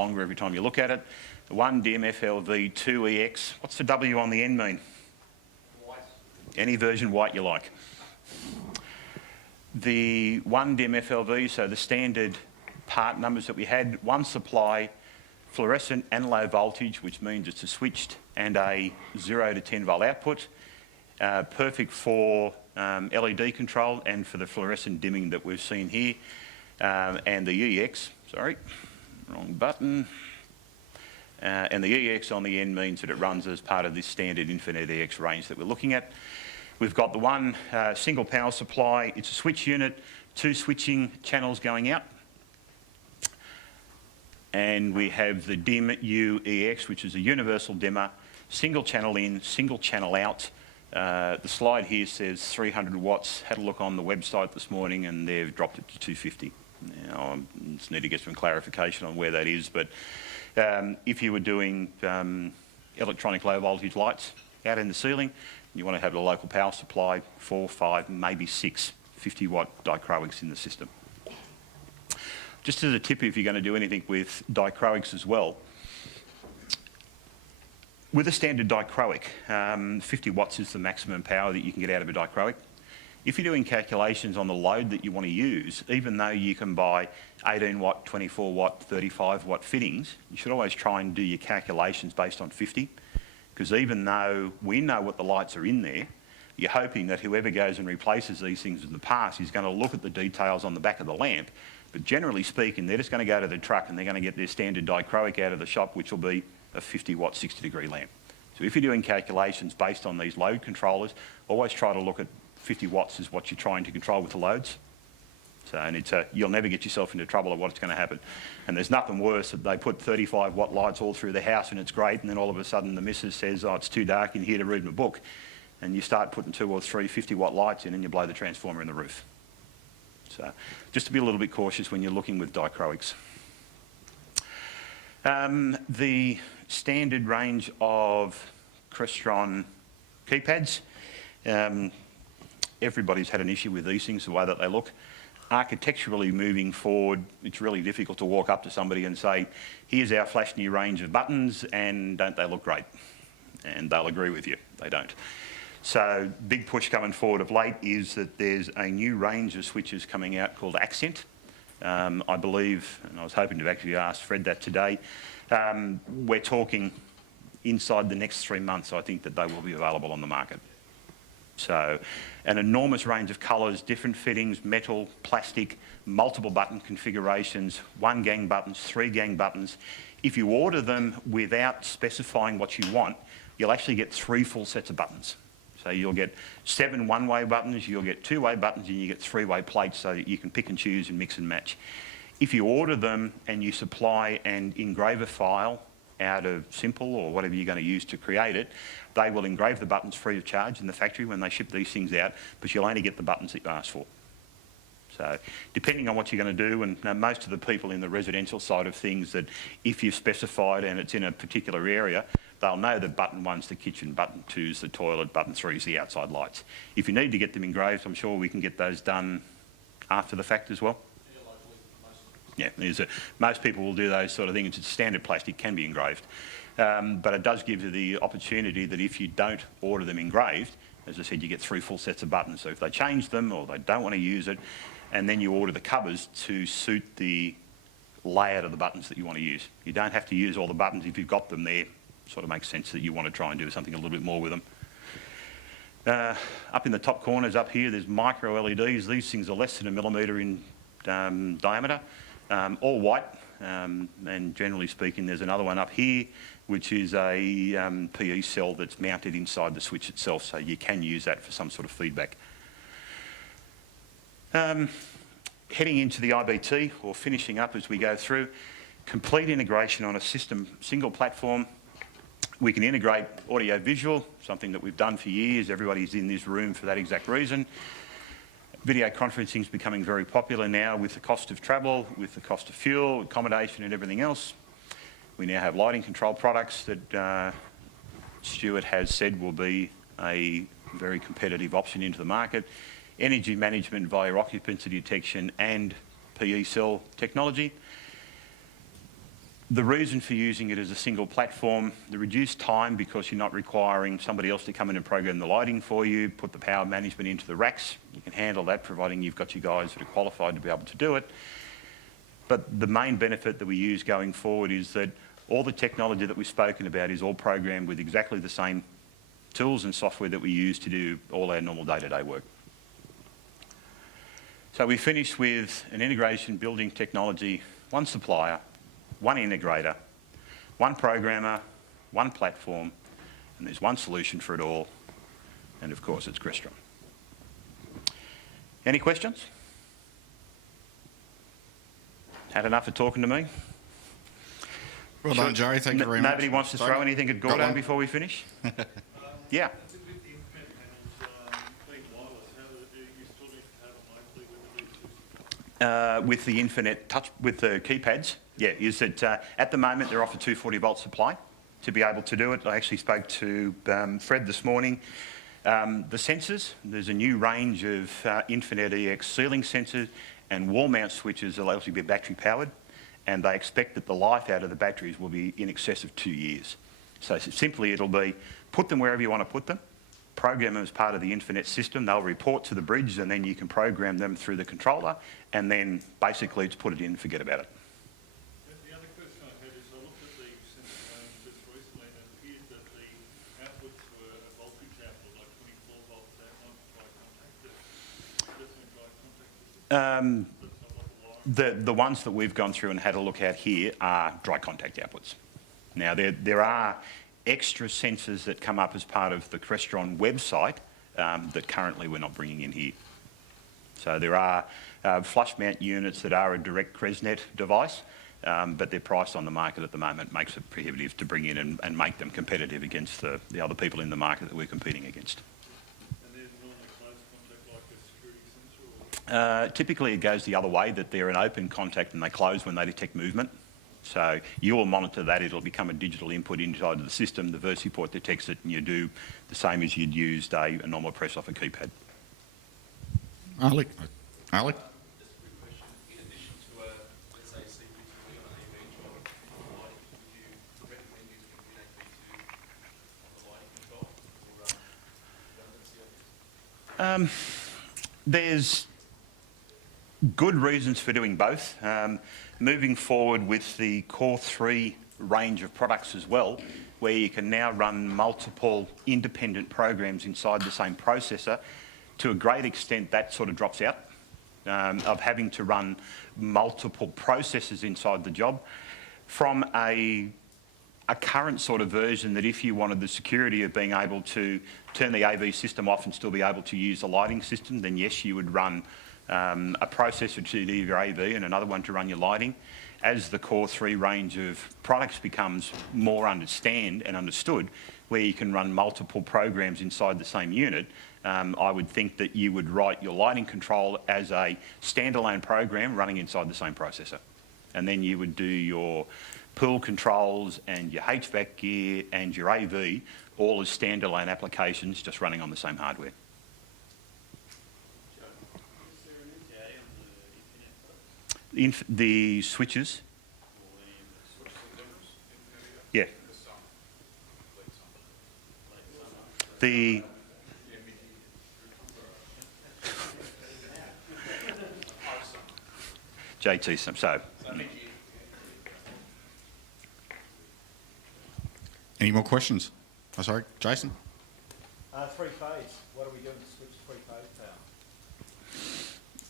longer every time you look at it. The 1DIM FLV 2EX, what's the W on the end mean? White. Any version white you like. The 1DIM FLV, so the standard part numbers that we had, one supply, fluorescent and low voltage, which means it's a switched and a 0 to 10 volt output. Perfect for LED control and for the fluorescent dimming that we've seen here. And the EX, sorry, wrong button. And the EX on the end means that it runs as part of this standard Infinite EX range that we're looking at. We've got the one single power supply. It's a switch unit, 2 switching channels going out. And we have the DIM UEX, which is a universal dimmer, single channel in, single channel out. The slide here says 300 watts. Had a look on the website this morning and they've dropped it to 250. Now, I just need to get some clarification on where that is, but if you were doing electronic low voltage lights out in the ceiling, you want to have a local power supply, 4, 5, maybe 6 50 watt dichroics in the system. Just as a tip, if you're going to do anything with dichroics as well, with a standard dichroic, 50 watts is the maximum power that you can get out of a dichroic. If you're doing calculations on the load that you want to use, even though you can buy 18 watt, 24 watt, 35 watt fittings, you should always try and do your calculations based on 50. Because even though we know what the lights are in there, you're hoping that whoever goes and replaces these things in the past is going to look at the details on the back of the lamp. But generally speaking, they're just going to go to the truck and they're going to get their standard dichroic out of the shop, which will be a 50 watt, 60 degree lamp. So if you're doing calculations based on these load controllers, always try to look at 50 watts is what you're trying to control with the loads. So, and you'll never get yourself into trouble of what's going to happen. And there's nothing worse that they put 35 watt lights all through the house and it's great, and then all of a sudden the missus says, oh, it's too dark in here to read my book. And you start putting 2 or 3 50 watt lights in and you blow the transformer in the roof. So just to be a little bit cautious when you're looking with dichroics. The standard range of Crestron keypads, everybody's had an issue with these things, the way that they look. Architecturally moving forward, it's really difficult to walk up to somebody and say, here's our flash new range of buttons and don't they look great? And they'll agree with you, they don't. So big push coming forward of late is that there's a new range of switches coming out called Accent. I believe, and I was hoping to actually ask Fred that today, we're talking inside the next 3 months, I think that they will be available on the market. So an enormous range of colours, different fittings, metal, plastic, multiple button configurations, 1 gang buttons, 3 gang buttons. If you order them without specifying what you want, you'll actually get 3 full sets of buttons. So you'll get 7 one-way buttons, you'll get 2-way buttons, and you get 3-way plates so that you can pick and choose and mix and match. If you order them and you supply and engrave a file out of Simple or whatever you're going to use to create it, they will engrave the buttons free of charge in the factory when they ship these things out, but you'll only get the buttons that you ask for. So depending on what you're going to do, and most of the people in the residential side of things, that if you've specified and it's in a particular area, they'll know that button 1's the kitchen, button 2's the toilet, button 3's the outside lights. If you need to get them engraved, I'm sure we can get those done after the fact as well. Yeah, most people will do those sort of things. It's standard plastic, can be engraved. But it does give you the opportunity that if you don't order them engraved, as I said, you get 3 full sets of buttons. So if they change them or they don't want to use it, and then you order the covers to suit the layout of the buttons that you want to use. You don't have to use all the buttons if you've got them there. Sort of makes sense that you want to try and do something a little bit more with them. Up in the top corners up here, there's micro LEDs. These things are less than 1 millimetre in diameter. All white, and generally speaking there's another one up here which is a PE cell that's mounted inside the switch itself, so you can use that for some sort of feedback. Heading into the IBT, or finishing up as we go through, complete integration on a system, single platform. We can integrate audio visual, something that we've done for years. Everybody's in this room for that exact reason. Video conferencing is becoming very popular now with the cost of travel, with the cost of fuel, accommodation and everything else. We now have lighting control products that Stuart has said will be a very competitive option into the market. Energy management via occupancy detection and PE cell technology. The reason for using it as a single platform, the reduced time because you're not requiring somebody else to come in and program the lighting for you, put the power management into the racks. You can handle that providing you've got your guys that are qualified to be able to do it. But the main benefit that we use going forward is that all the technology that we've spoken about is all programmed with exactly the same tools and software that we use to do all our normal day-to-day work. So we finished with an integration building technology, one supplier, one integrator, one programmer, one platform, and there's one solution for it all, and of course it's Crestron. Any questions? Had enough of talking to me? Well done, Jerry. Thank you very much. Nobody wants to throw anything at Gordo before we finish? Yeah. With the Infinet touch, with the keypads, yeah, is that at the moment they're off a 240 volt supply to be able to do it. I actually spoke to Fred this morning. The sensors, there's a new range of Infinet EX ceiling sensors and wall mount switches that will actually be battery powered, and they expect that the life out of the batteries will be in excess of 2 years. So simply it'll be put them wherever you want to put them, program them as part of the Infinet system, they'll report to the bridge and then you can program them through the controller and then basically it's put it in and forget about it. The other question I had is I looked at the sensor just recently and it appeared that the outputs were a voltage output like 24 volts, that not dry contact, definitely dry contact. The ones that we've gone through and had a look at here are dry contact outputs. Now there are extra sensors that come up as part of the Crestron website that currently we're not bringing in here. So there are flush mount units that are a direct Cresnet device, but their price on the market at the moment makes it prohibitive to bring in and make them competitive against the other people in the market that we're competing against. And there's normally close contact like a security sensor? Or? Typically it goes the other way, that they're an open contact and they close when they detect movement. So you will monitor that, it'll become a digital input inside of the system, the VersiPort detects it and you do the same as you'd used a normal press off a keypad. Alec? Just a quick question. In addition to let's say CP2 on an EV job lighting, would you recommend using VAP2 on the lighting control or redundancy, I guess? There's good reasons for doing both. Moving forward with the Core 3 range of products as well, where you can now run multiple independent programs inside the same processor, to a great extent that sort of drops out of having to run multiple processes inside the job. From a current sort of version that if you wanted the security of being able to turn the AV system off and still be able to use the lighting system, then yes, you would run a processor to do your AV and another one to run your lighting. As the Core 3 range of products becomes more understood, where you can run multiple programs inside the same unit, I would think that you would write your lighting control as a standalone program running inside the same processor. And then you would do your pool controls and your HVAC gear and your AV all as standalone applications just running on the same hardware. The switches. Yeah. The JT, so. Any more questions? Oh, sorry, Jason? Three phase. What are we doing to switch to three phase power?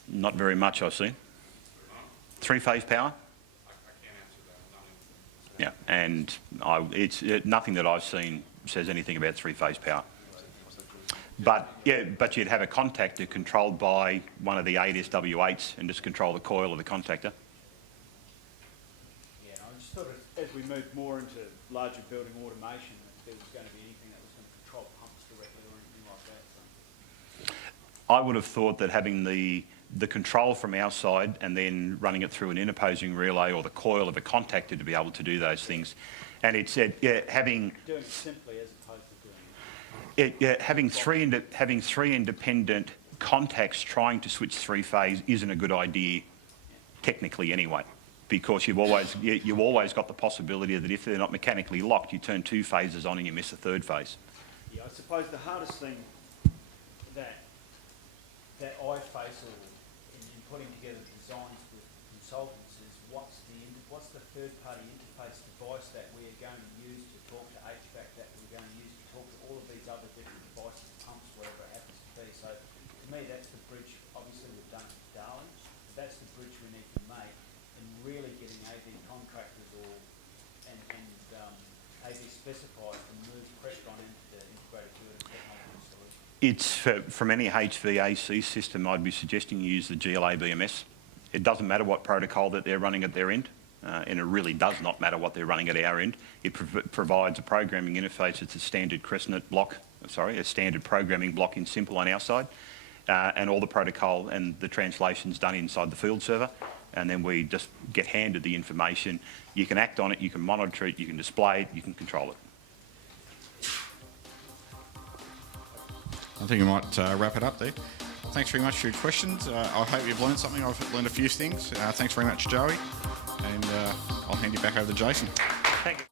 Not very much, I've seen. Three-phase power? I can't answer that. Yeah, and it's nothing that I've seen says anything about three-phase power. But yeah, but you'd have a contactor controlled by one of the 8 SW8s and just control the coil of the contactor. Yeah, I just thought as we move more into larger building automation, if there was going to be anything that was going to control pumps directly or anything like that. So. I would have thought that having the control from our side and then running it through an interposing relay or the coil of a contactor to be able to do those things. And it's having... Doing it simply as opposed to doing having three independent contacts trying to switch three-phase isn't a good idea, technically anyway. because you've always got the possibility that if they're not mechanically locked, you turn 2 phases on and you miss a 3rd phase. Yeah, I suppose the hardest thing that I face in putting together designs with consultants is what's the third-party interface device that we are going to use to talk to HVAC, that we're going to use to talk to all of these other different devices, pumps, whatever it happens to be. So to me, that's the bridge. Obviously, we've done it with Darling, but that's the bridge we need to make, and really getting AV contractors and AV specifiers to move Crestron into the integrated building technology solution. From any HVAC system, I'd be suggesting you use the GLA BMS. It doesn't matter what protocol that they're running at their end, and it really does not matter what they're running at our end. It provides a programming interface. It's a standard a standard programming block in Simple on our side, and all the protocol and the translation's done inside the field server, and then we just get handed the information. You can act on it, you can monitor it, you can display it, you can control it. I think you might wrap it up there. Thanks very much for your questions. I hope you've learned something. I've learned a few things. Thanks very much, Joey. And I'll hand you back over to Jason. Thank you.